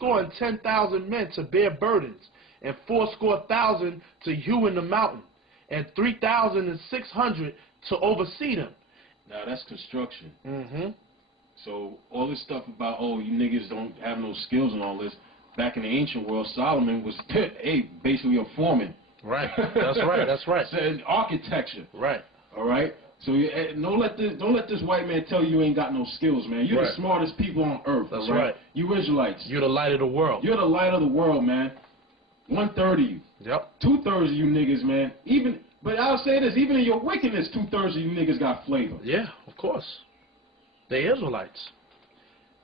10,000 men to bear burdens, and 80,000 to hew in the mountain, and 3,600 to oversee them. Now that's construction. Mm-hmm. So all this stuff about, oh, you niggas don't have no skills and all this, back in the ancient world, Solomon was basically a foreman. Right. That's right. That's right. So, architecture. Right. All right. So don't let this white man tell you ain't got no skills, man. You're the smartest people on earth. That's right. You Israelites. You're the light of the world. You're the light of the world, man. 1/3 of you. Yep. 2/3 of you niggas, man. But I'll say this, even in your wickedness, 2/3 of you niggas got flavor. Yeah, of course. They Israelites.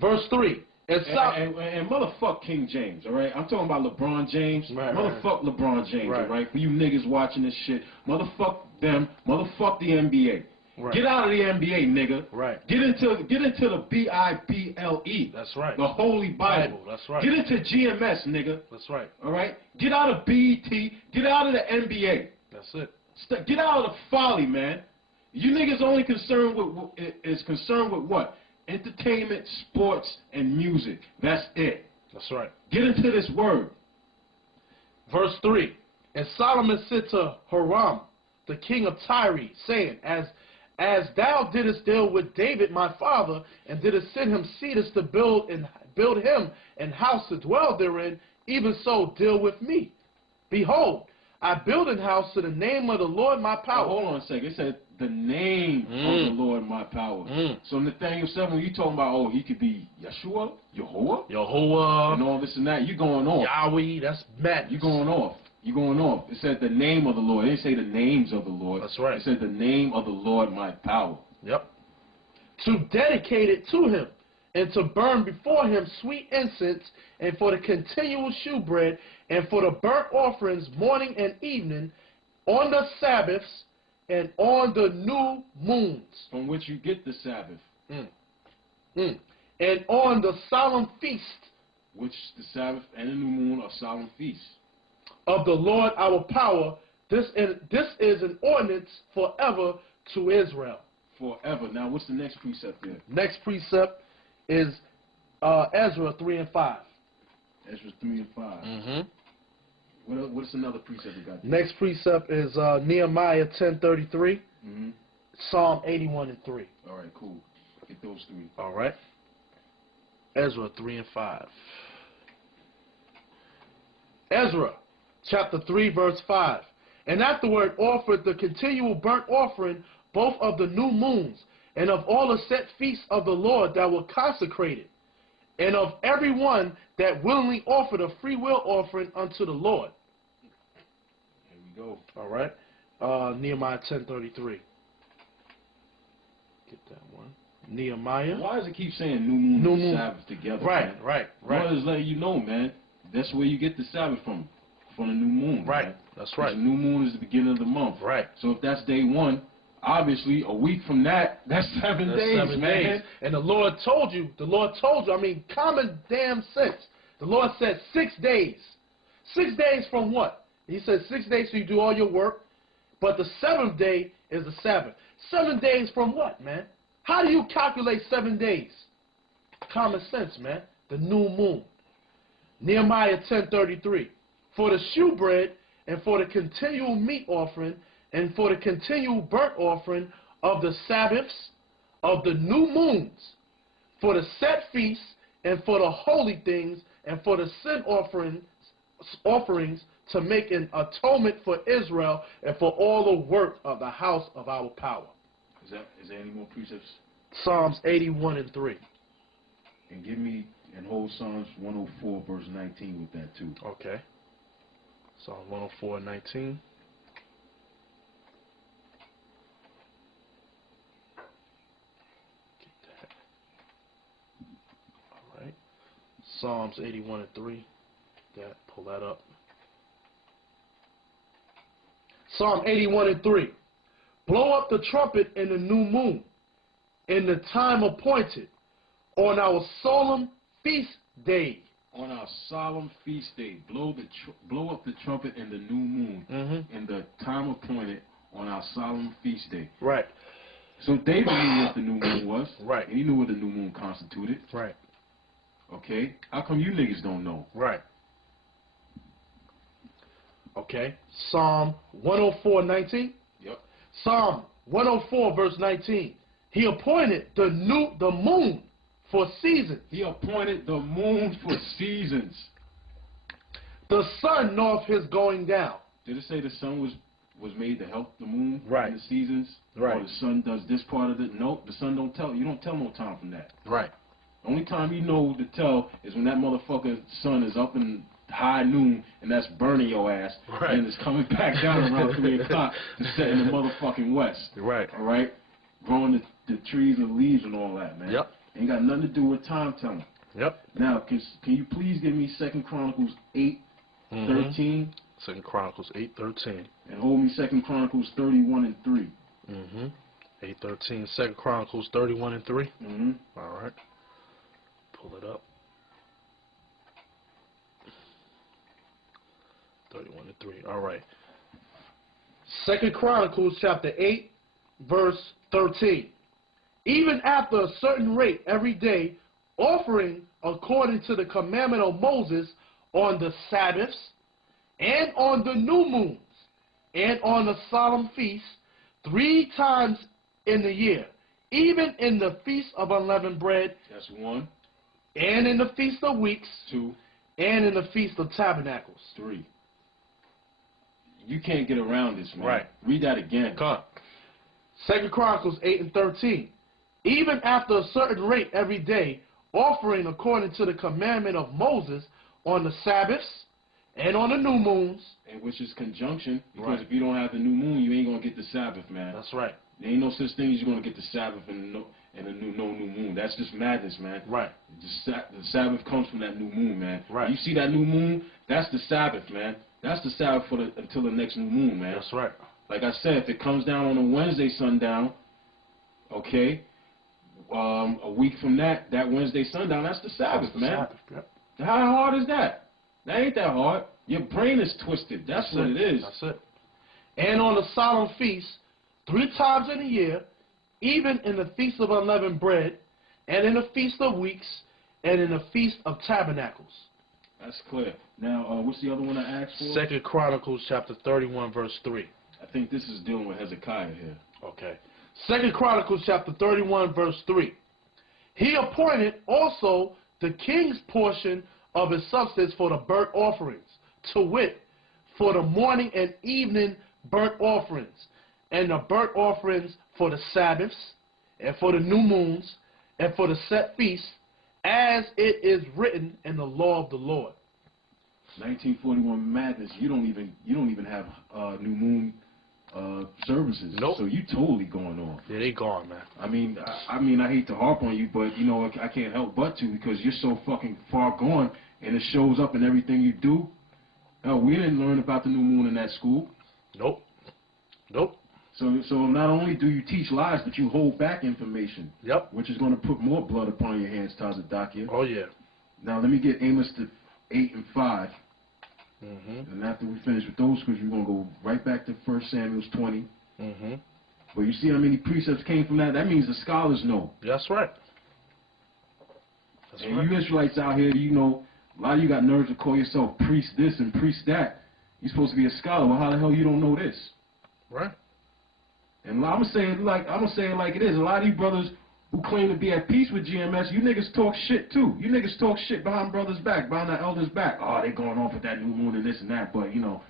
Verse 3. And motherfuck King James, all right? I'm talking about LeBron James. Right, motherfuck LeBron James, all right? For you niggas watching this shit, motherfuck them, motherfuck the NBA. Right. Get out of the NBA, nigga. Right. Get into the Bible. That's right. The Holy Bible. That's right. Get into GMS, nigga. That's right. All right? Get out of BET. Get out of the NBA. That's it. Get out of the folly, man. You niggas only concerned with what? Entertainment, sports, and music. That's it. That's right. Get into this word. Verse 3. And Solomon said to Hiram, the king of Tyre, saying, As thou didst deal with David my father, and didst send him cedars to build him an house to dwell therein, even so deal with me. Behold, I build an house to the name of the Lord my power. Hold on a second. It said the name of the Lord my power. So Nathaniel said, when you talking about, oh, he could be Yeshua, Yehovah, and all this and that, you going off. Yahweh, that's madness. You going off. You going off. It said the name of the Lord. It didn't say the names of the Lord. That's right. It said the name of the Lord my power. Yep. To dedicate it to him, and to burn before him sweet incense, and for the continual shewbread, and for the burnt offerings morning and evening, on the Sabbaths, and on the new moons. From which you get the Sabbath. And on the solemn feast. Which the Sabbath and the new moon are solemn feasts. Of the Lord our power. This is an ordinance forever to Israel. Forever. Now what's the next precept there? Next precept is Ezra 3 and 5. Ezra 3 and 5. What's another precept we got there? Next precept is Nehemiah 10:33, Psalm 81 and 3. All right, cool. Get those three. All right. Ezra 3 and 5. Ezra chapter 3 verse 5. And afterward offered the continual burnt offering both of the new moons and of all the set feasts of the Lord that were consecrated, and of every one that willingly offered a free will offering unto the Lord. Here we go. All right. Nehemiah 10:33. Get that one. Nehemiah. Why does it keep saying new moon and Sabbath together? Right, man? Right. It's letting you know, man. That's where you get the Sabbath from the new moon. Right. Man. That's right. The new moon is the beginning of the month. Right. So if that's day one, obviously a week from that, that's 7 days, 7 man. days. And the Lord told you, I mean, common damn sense. The Lord said 6 days. 6 days from what? He said 6 days so you do all your work, but the 7th day is the Sabbath. 7 days from what, man? How do you calculate 7 days? Common sense, man. The new moon. Nehemiah 10:33. For the shewbread, and for the continual meat offering, and for the continual burnt offering of the Sabbaths, of the new moons, for the set feasts, and for the holy things, and for the sin offerings to make an atonement for Israel, and for all the work of the house of our power. Is there any more precepts? Psalms 81 and 3. And give me and hold Psalms 104 verse 19 with that too. Okay. Psalm 104 and 19. Get that. All right. Psalms 81 and 3. Pull that up. Psalm 81 and 3. Blow up the trumpet in the new moon, in the time appointed, on our solemn feast day. On our solemn feast day, blow up the trumpet in the new moon, in the time appointed, on our solemn feast day. Right. So David knew what the new moon was. Right. And he knew what the new moon constituted. Right. Okay. Okay. How come you niggas don't know? Right. Okay. Psalm 104:19. Yep. Psalm 104 verse 19. He appointed the moon for seasons. He appointed the moon for seasons. The sun knoweth his going down. Did it say the sun was made to help the moon right. in the seasons? Right. Or the sun does this part of it? Nope, the sun don't tell. You don't tell no time from that. Right. The only time you know to tell is when that motherfucker sun is up in high noon and that's burning your ass. Right. And it's coming back down around 3 o'clock to set in the motherfucking west. Right. All right? Growing the trees and leaves and all that, man. Yep. Ain't got nothing to do with time telling. Yep. Now, can you please give me 2 Chronicles 8:13? 2 Chronicles 8:13. And hold me 2 Chronicles 31:3. 8:13. 2 Chronicles 31:3. All right. Pull it up. 31:3. All right. 2 Chronicles chapter 8, verse 13. Even after a certain rate every day, offering according to the commandment of Moses on the Sabbaths, and on the new moons, and on the solemn feasts, 3 times in the year, even in the feast of unleavened bread. That's 1. And in the feast of weeks. 2. And in the feast of tabernacles. 3. You can't get around this, man. Right. Read that again. Come on. 2 Chronicles 8:13. Even after a certain rate every day, offering according to the commandment of Moses on the Sabbaths and on the new moons. And which is conjunction, because Right. if you don't have the new moon, you ain't going to get the Sabbath, man. That's right. There ain't no such thing as you're going to get the Sabbath and no new moon. That's just madness, man. Right. The Sabbath comes from that new moon, man. Right. You see that new moon? That's the Sabbath, man. That's the Sabbath until the next new moon, man. That's right. Like I said, if it comes down on a Wednesday sundown, okay, a week from that Wednesday sundown, that's the Sabbath, man. Sabbath, yep. How hard is that? That ain't that hard. Your brain is twisted. That's what it is. That's it. And on the solemn feast, 3 times in a year, even in the feast of unleavened bread, and in the feast of weeks, and in the feast of tabernacles. That's clear. Now, what's the other one I asked for? 2 Chronicles chapter 31, verse 3. I think this is dealing with Hezekiah here. Okay. 2 Chronicles chapter 31, verse 3. He appointed also the king's portion of his substance for the burnt offerings, to wit, for the morning and evening burnt offerings, and the burnt offerings for the Sabbaths, and for the new moons, and for the set feasts, as it is written in the law of the Lord. 1941 madness. You don't even have new moon services. Nope. So you totally going off. Yeah, they gone, man. I mean, I hate to harp on you, but you know I can't help but to, because you're so fucking far gone, and it shows up in everything you do. We didn't learn about the new moon in that school. Nope. Nope. So not only do you teach lies, but you hold back information. Yep. Which is going to put more blood upon your hands, Tazadakia. Oh, yeah. Now let me get Amos to 8 and 5. And after we finish with those scriptures, we're going to go right back to 1 Samuel 20. But you see how many precepts came from that? That means the scholars know. That's right. And you Israelites out here, you know, a lot of you got nerves to call yourself priest this and priest that. You're supposed to be a scholar. Well, how the hell you don't know this? Right. And I'm gonna say it like it is. A lot of you brothers who claim to be at peace with GMS, you niggas talk shit too. You niggas talk shit behind brothers' back, behind our elders' back. Oh, they going off with that new moon and this and that, but you know,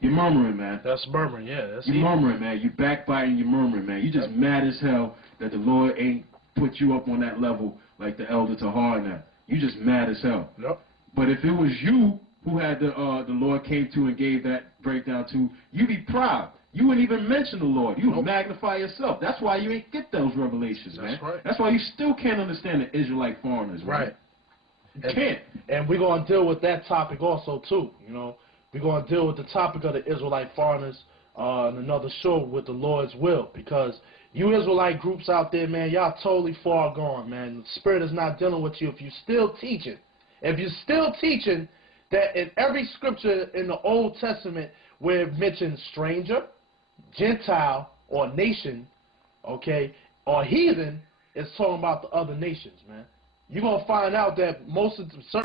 you're murmuring, man. That's murmuring, yeah. That's you're murmuring, man. You backbiting, you're murmuring, man. You just mad as hell that the Lord ain't put you up on that level like the elder Tahar now. You just mad as hell. Yep. But if it was you who had the Lord came to and gave that breakdown to, you be proud. You wouldn't even mention the Lord. You would magnify yourself. That's why you ain't get those revelations, man. That's right. That's why you still can't understand the Israelite foreigners, man. Right. You can't. And we're going to deal with that topic also, too. You know, we're going to deal with the topic of the Israelite foreigners in another show with the Lord's will, because you Israelite groups out there, man, y'all totally far gone, man. The Spirit is not dealing with you if you're still teaching. If you're still teaching that in every scripture in the Old Testament where it mentions stranger, Gentile, or nation, okay, or heathen, it's talking about the other nations, man. you're going to find out that most of the certain